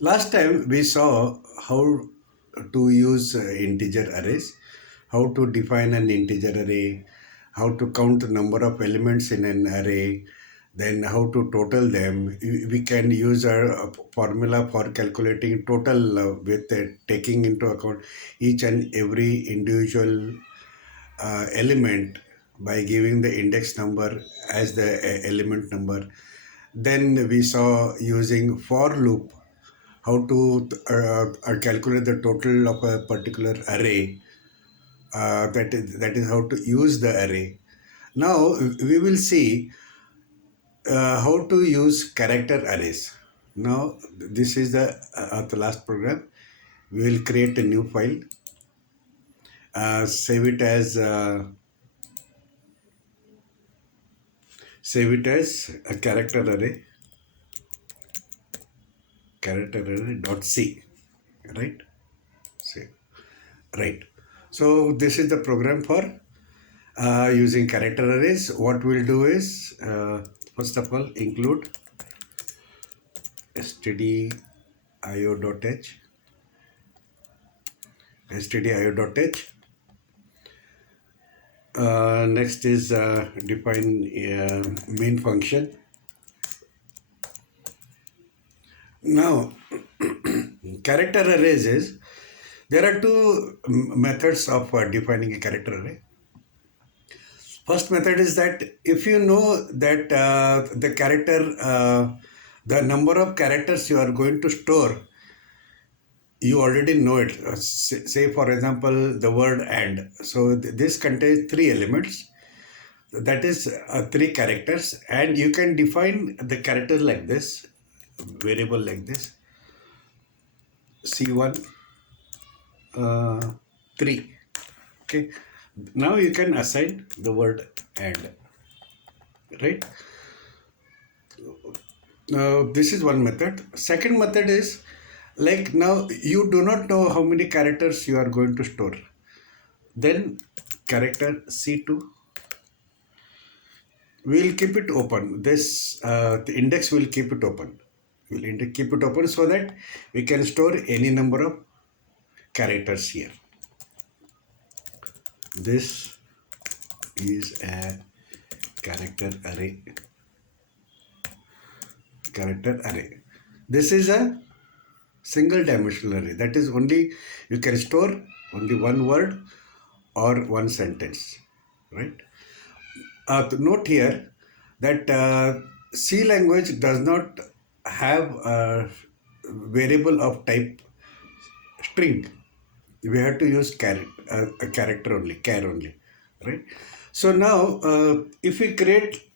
Last time we saw how to use integer arrays, how to define an integer array, how to count the number of elements in an array, then how to total them. We can use our formula for calculating total with taking into account each and every individual element by giving the index number as the element number. Then we saw using for loop how to calculate the total of a particular array. That is how to use the array. Now we will see how to use character arrays. Now this is the last program. We will create a new file, save it as a character array dot c, right? Save. Right. So this is the program for using character arrays. What we'll do is first of all include stdio.h stdio.h. Next is define main function. Now character arrays is there are two methods of defining a character array. First method is that if you know that the number of characters you are going to store, you already know it. Say for example, the word and. So this contains three elements. That is three characters, and you can define the character like this, variable like this. C1 3. Okay. Now you can assign the word and, right? Now this is one method. Second method is like now you do not know how many characters you are going to store. Then character C2, we will keep it open. This the index will keep it open. We'll keep it open so that we can store any number of characters here. This is a character array. This is a single dimensional array. That is only you can store only one word or one sentence, right? Note here that C language does not have a variable of type string. We have to use a character only, char only, right? So now if we create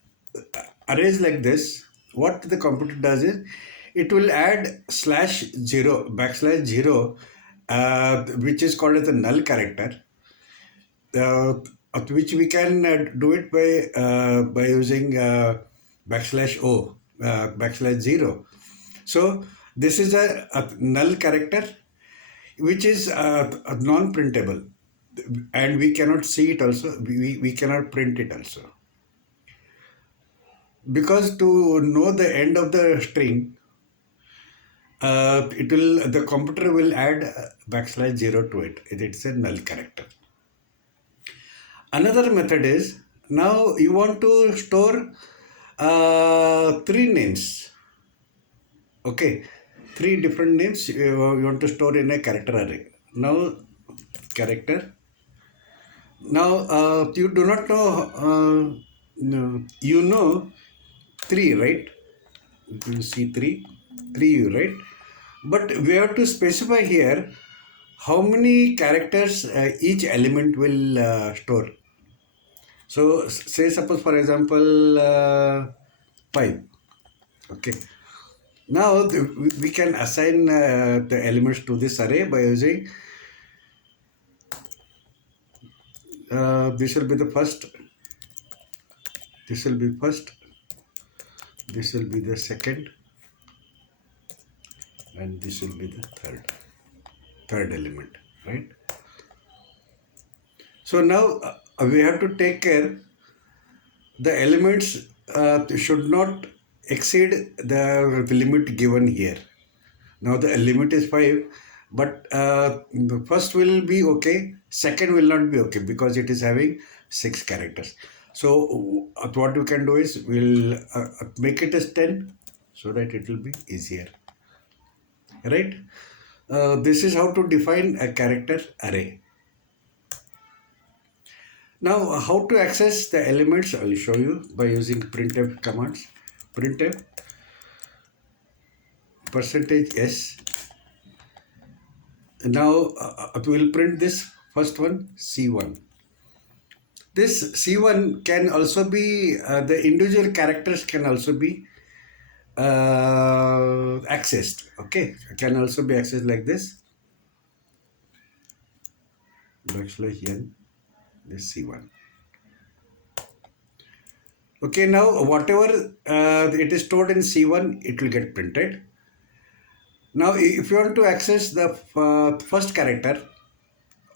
arrays like this, what the computer does is it will add /0 which is called as a null character, which we can do it by using \o \0. So this is a null character which is non-printable, and we cannot see it also. We cannot print it also, because to know the end of the string, the computer will add \0 to it. It's a null character. Another method is, now you want to store three names. Okay, three different names you want to store in a character array. Now character. Now you do not know. No, you know three, right? You see three, right? But we have to specify here how many characters each element will store. So say suppose for example 5. Okay. Now we can assign the elements to this array by using this will be the first, this will be first, this will be the second, and this will be the third element, right? So now we have to take care the elements should not exceed the limit given here. Now the limit is 5, but the first will be okay, second will not be okay because it is having 6 characters. So what we can do is we'll make it as 10 so that it will be easier, right? This is how to define a character array. Now how to access the elements, I will show you by using printf commands. Printf %s. Now we will print this first one, C1. This C1 can also be, the individual characters can also be accessed. Okay, can also be accessed like this, \n, this C1. Okay, now whatever it is stored in C1, it will get printed. Now if you want to access the first character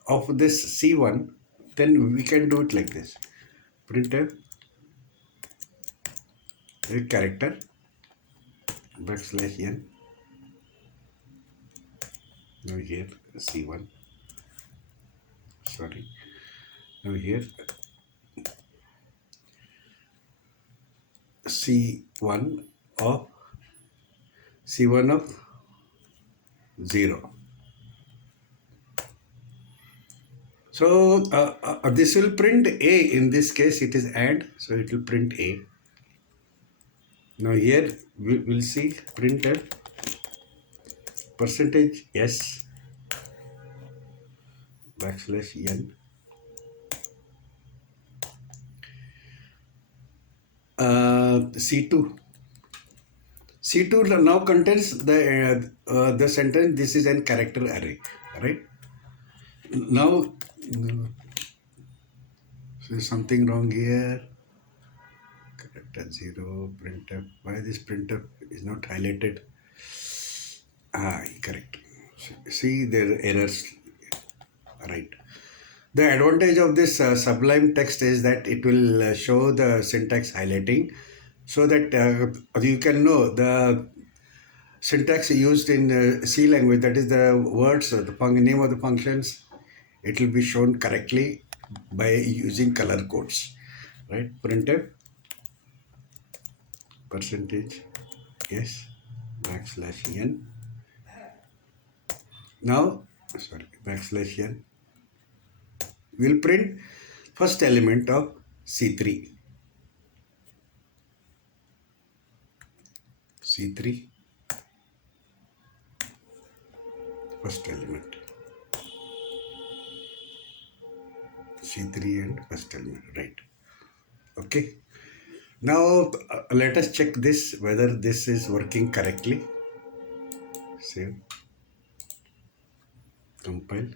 of this C1, then we can do it like this. Printf a character \n. Now here C1. Sorry. Now here C1 of 0. So this will print A. In this case it is AND, so it will print A. Now here we will see printf %s \n. C2. C2 now contains the sentence, this is an character array, right? Now there's something wrong here. Character 0, printf. Why this printf is not highlighted? Correct. See, there are errors, right? The advantage of this Sublime text is that it will show the syntax highlighting, so that you can know the syntax used in C language, that is the words, the name of the functions, it will be shown correctly by using color codes, right? Printf %s \n. Now, sorry, \n will print first element of C3. C3, first element. C3 and first element, right? Okay. Now let us check this, whether this is working correctly. Save, compile,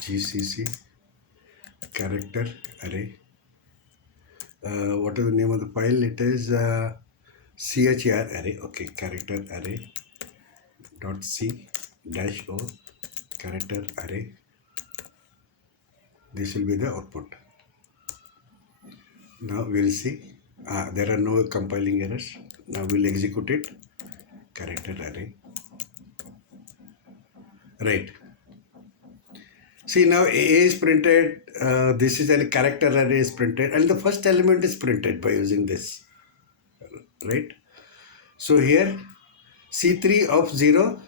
GCC character array. What is the name of the file? It is CHR array. Okay, character array .c -o character array. This will be the output. Now we'll see. There are no compiling errors. Now we'll execute it. Character array. Right. See, now A is printed. This is a character array is printed, and the first element is printed by using this. Right. So here C3 of 0,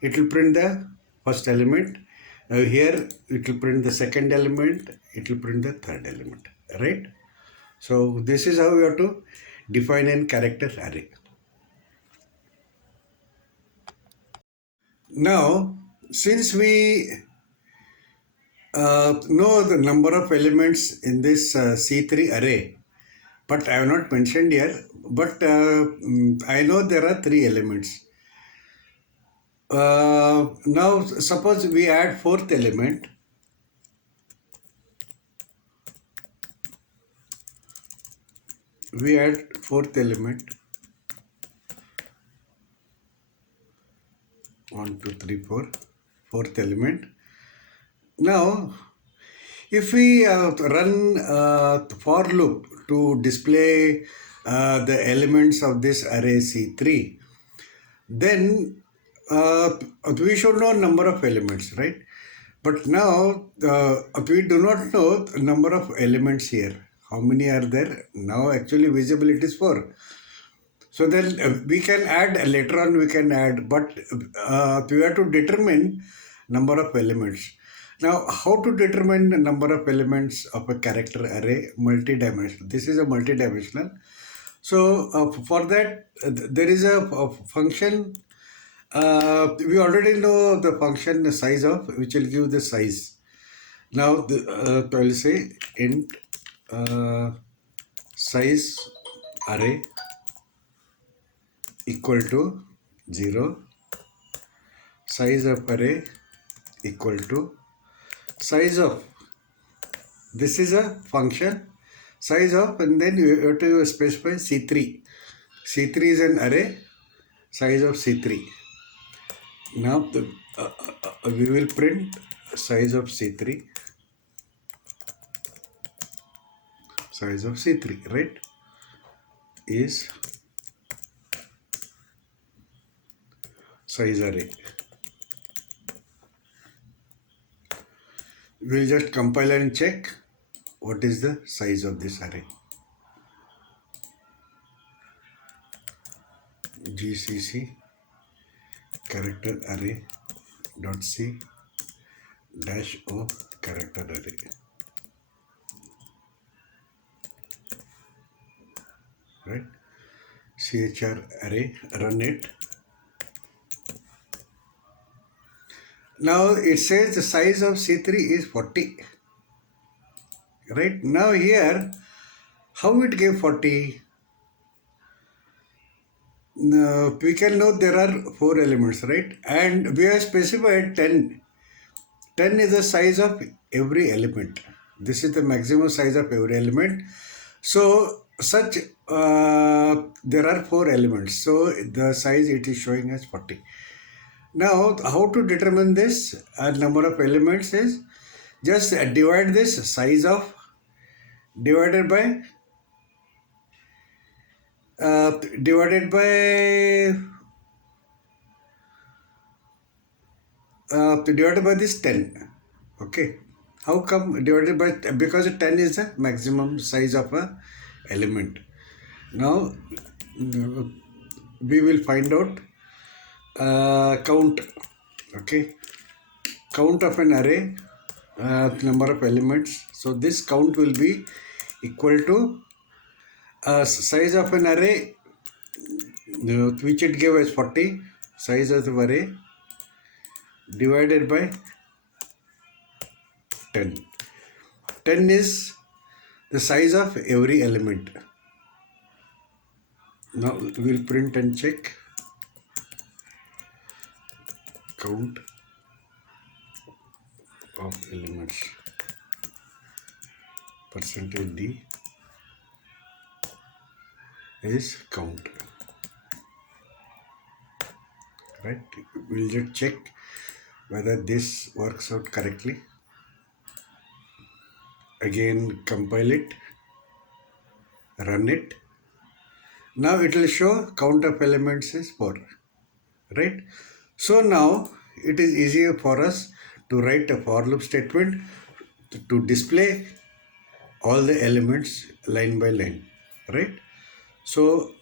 it will print the first element. Here it will print the second element. It will print the third element. Right. So this is how we have to define a character array. Now, since we know the number of elements in this C3 array, but I have not mentioned here, but I know there are 3 elements. Now, suppose we add 4th element. We add 4th element. 1, 2, 3, 4. 4th element. Now, if we run for loop to display the elements of this array C3, then we should know number of elements, right? But now we do not know the number of elements here. How many are there? Now actually visible it is 4. So then we can add, later on we can add, but we have to determine number of elements. Now, how to determine the number of elements of a character array? Multidimensional. This is a multidimensional. So for that, there is a function. We already know the function the size of, which will give the size. Now, I will say int size array equal to 0, size of array equal to size of, this is a function, size of, and then you have to specify C3. C3 is an array, size of C3. Now we will print size of C3, size of C3, right, is size array. We'll just compile and check what is the size of this array. GCC character array dot c dash o character array. Right? CHR array, run it. Now it says the size of C3 is 40. Right? Now here, how it gave 40? Now we can know there are 4 elements, right? And we have specified 10. 10 is the size of every element. This is the maximum size of every element. So such there are 4 elements. So the size it is showing as 40. Now how to determine this number of elements is just divide this size of divided by divided by this 10. Okay, how come divided by, because 10 is the maximum size of a element. Now we will find out count. Okay, count of an array, number of elements. So this count will be equal to size of an array, which it gave as 40, size of the array divided by 10. 10 is the size of every element. Now we'll print and check count of elements, percentage D is count. Right? We'll just check whether this works out correctly. Again compile it, run it. Now it will show count of elements is 4. Right? So now it is easier for us to write a for loop statement to display all the elements line by line. Right? So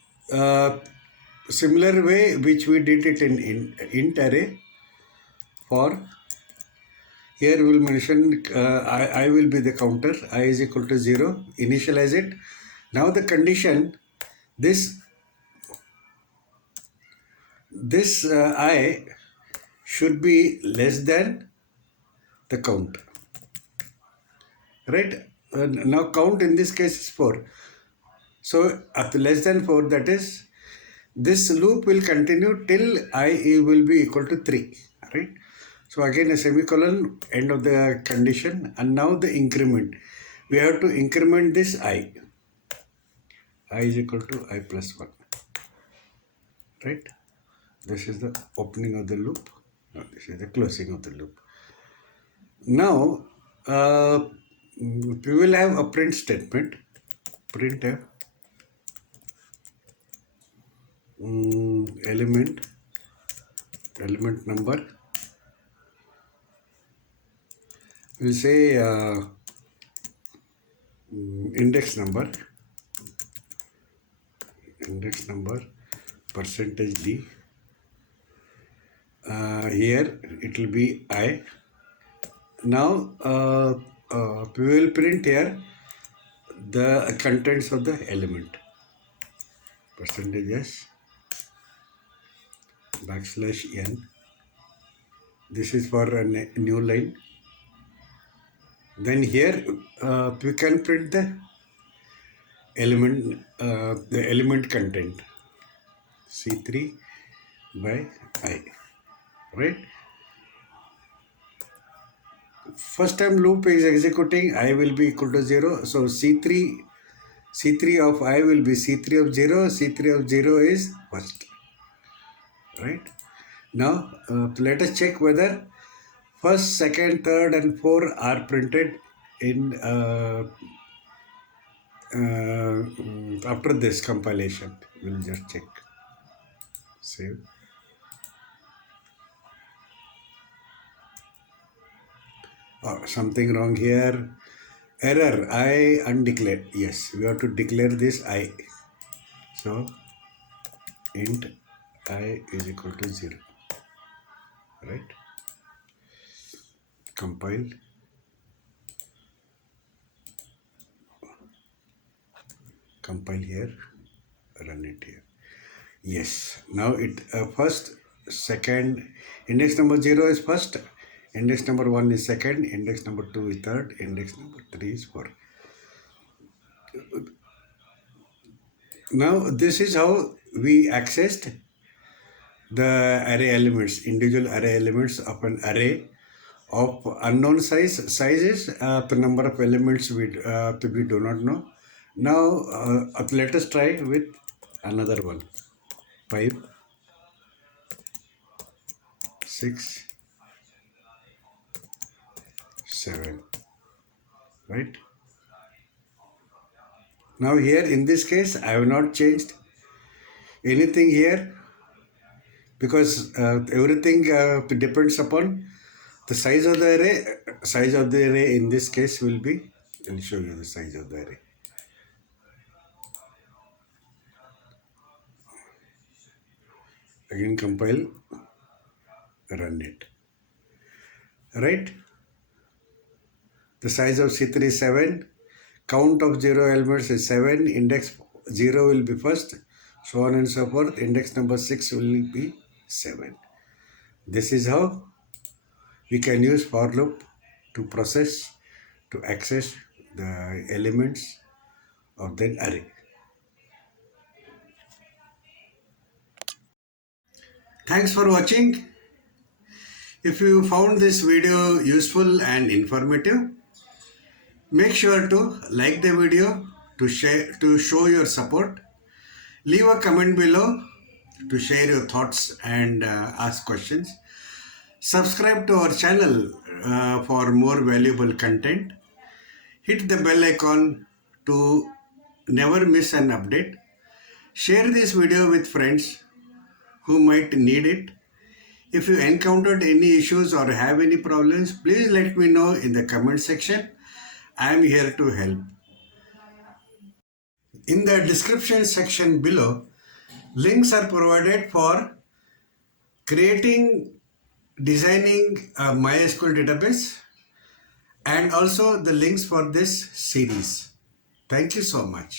similar way which we did it in int array, for here we will mention I will be the counter, I is equal to 0, initialize it. Now the condition, this I should be less than the count. Right? Now count in this case is 4. So at less than 4, that is, this loop will continue till I will be equal to 3. Right? So again a semicolon, end of the condition, and now the increment. We have to increment this I. I is equal to I plus 1. Right? This is the opening of the loop. No, this is the closing of the loop. Now we will have a print statement. Printf element number. We'll say index number percentage d. Here it will be I. Now we will print here the contents of the element. Percentage s \n. This is for a new line. Then here we can print the element content C3 by I, right? First time loop is executing, I will be equal to 0. So C3 of I will be C3 of 0. C3 of 0 is first, right? Now let us check whether first, second, third and 4 are printed in after this compilation. We'll just check. Save. Oh, something wrong here. Error. I undeclared. Yes, we have to declare this I. So int I is equal to 0. Right? Compile. Compile here. Run it here. Yes. Now it first, second, index number 0 is first. Index number 1 is second, index number 2 is third, index number 3 is fourth. Now this is how we accessed the array elements, individual array elements of an array of unknown sizes, the number of elements we do not know. Now let us try with another one. 5, 6, 7, right? Now here in this case I have not changed anything here because everything depends upon the size of the array. Size of the array in this case will be, I'll show you the size of the array. Again compile, run it. Right? The size of C3 is 7. Count of 0 elements is 7. Index 0 will be first. So on and so forth. Index number 6 will be 7. This is how we can use for loop to process, to access the elements of that array. Thanks for watching. If you found this video useful and informative, make sure to like the video, to show your support. Leave a comment below to share your thoughts and ask questions. Subscribe to our channel for more valuable content. Hit the bell icon to never miss an update. Share this video with friends who might need it. If you encountered any issues or have any problems, please let me know in the comment section. I am here to help. In the description section below, links are provided for designing a MySQL database and also the links for this series. Thank you so much.